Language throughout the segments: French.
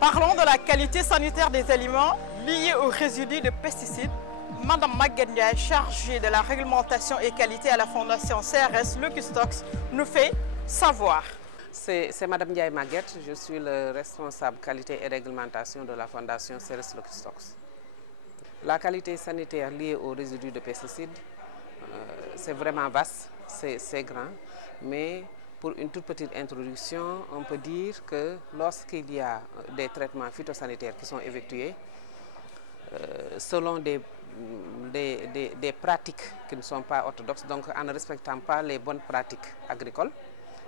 Parlons de la qualité sanitaire des aliments liés aux résidus de pesticides. Madame Maguette Ndiaye, chargée de la réglementation et qualité à la Fondation CRS Locustox, nous fait savoir. C'est Madame Ndiaye Maguette, je suis le responsable qualité et réglementation de la Fondation CRS Locustox. La qualité sanitaire liée aux résidus de pesticides, c'est vraiment vaste, c'est grand, mais pour une toute petite introduction, on peut dire que lorsqu'il y a des traitements phytosanitaires qui sont effectués, selon des pratiques qui ne sont pas orthodoxes, donc en ne respectant pas les bonnes pratiques agricoles.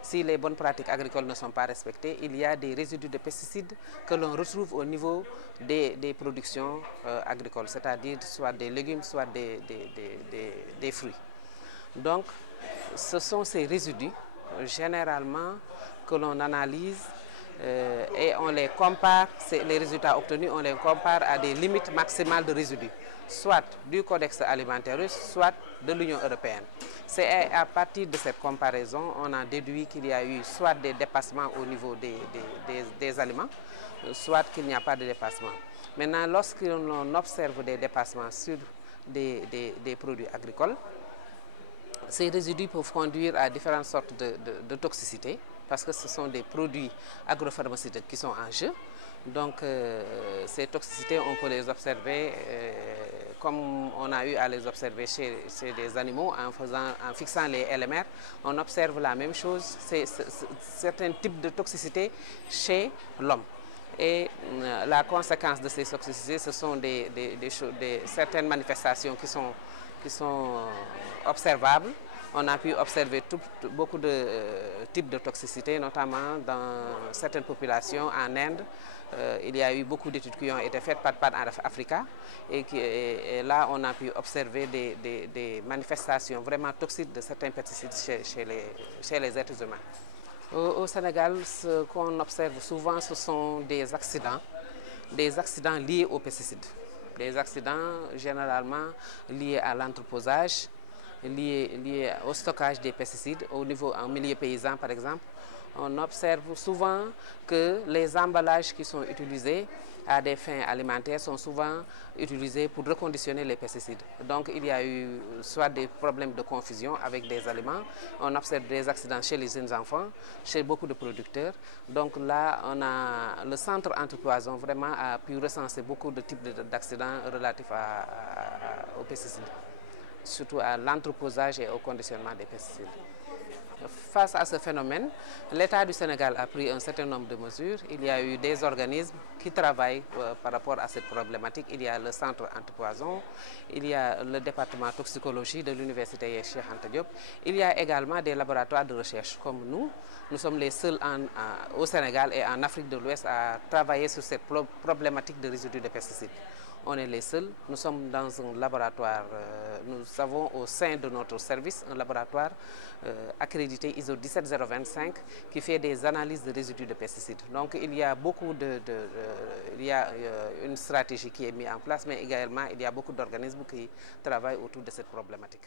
Si les bonnes pratiques agricoles ne sont pas respectées, il y a des résidus de pesticides que l'on retrouve au niveau des productions agricoles, c'est-à-dire soit des légumes, soit des fruits. Donc, ce sont ces résidus, généralement, que l'on analyse et on les compare, les résultats obtenus, on les compare à des limites maximales de résidus, soit du Codex alimentaire russe, soit de l'Union européenne. C'est à partir de cette comparaison, on a déduit qu'il y a eu soit des dépassements au niveau des aliments, soit qu'il n'y a pas de dépassement. Maintenant, lorsqu'on observe des dépassements sur des produits agricoles, ces résidus peuvent conduire à différentes sortes de toxicité, parce que ce sont des produits agropharmaceutiques qui sont en jeu. Donc, ces toxicités, on peut les observer comme on a eu à les observer chez des animaux en fixant les LMR. On observe la même chose, certains types de toxicité chez l'homme. Et la conséquence de ces toxicités, ce sont certaines manifestations qui sont observables. On a pu observer beaucoup de types de toxicité, notamment dans certaines populations en Inde. Il y a eu beaucoup d'études qui ont été faites par Pan Africa et là on a pu observer des manifestations vraiment toxiques de certains pesticides chez les êtres humains. Au Sénégal, ce qu'on observe souvent, ce sont des accidents liés aux pesticides. Des accidents généralement liés à l'entreposage, liés au stockage des pesticides en milieu paysan par exemple. On observe souvent que les emballages qui sont utilisés à des fins alimentaires sont souvent utilisés pour reconditionner les pesticides. Donc il y a eu soit des problèmes de confusion avec des aliments, on observe des accidents chez les jeunes enfants, chez beaucoup de producteurs. Donc là, le centre antipoison vraiment a pu recenser beaucoup de types d'accidents relatifs aux pesticides, surtout à l'entreposage et au conditionnement des pesticides. Face à ce phénomène, l'État du Sénégal a pris un certain nombre de mesures. Il y a eu des organismes qui travaillent par rapport à cette problématique. Il y a le centre antipoison, il y a le département toxicologie de l'université Cheikh Anta Diop. Il y a également des laboratoires de recherche comme nous. Nous sommes les seuls au Sénégal et en Afrique de l'Ouest à travailler sur cette problématique de résidus de pesticides. On est les seuls. Nous sommes dans un laboratoire, nous avons au sein de notre service un laboratoire accrédité ISO 17025 qui fait des analyses de résidus de pesticides. Donc il y a une stratégie qui est mise en place, mais également il y a beaucoup d'organismes qui travaillent autour de cette problématique.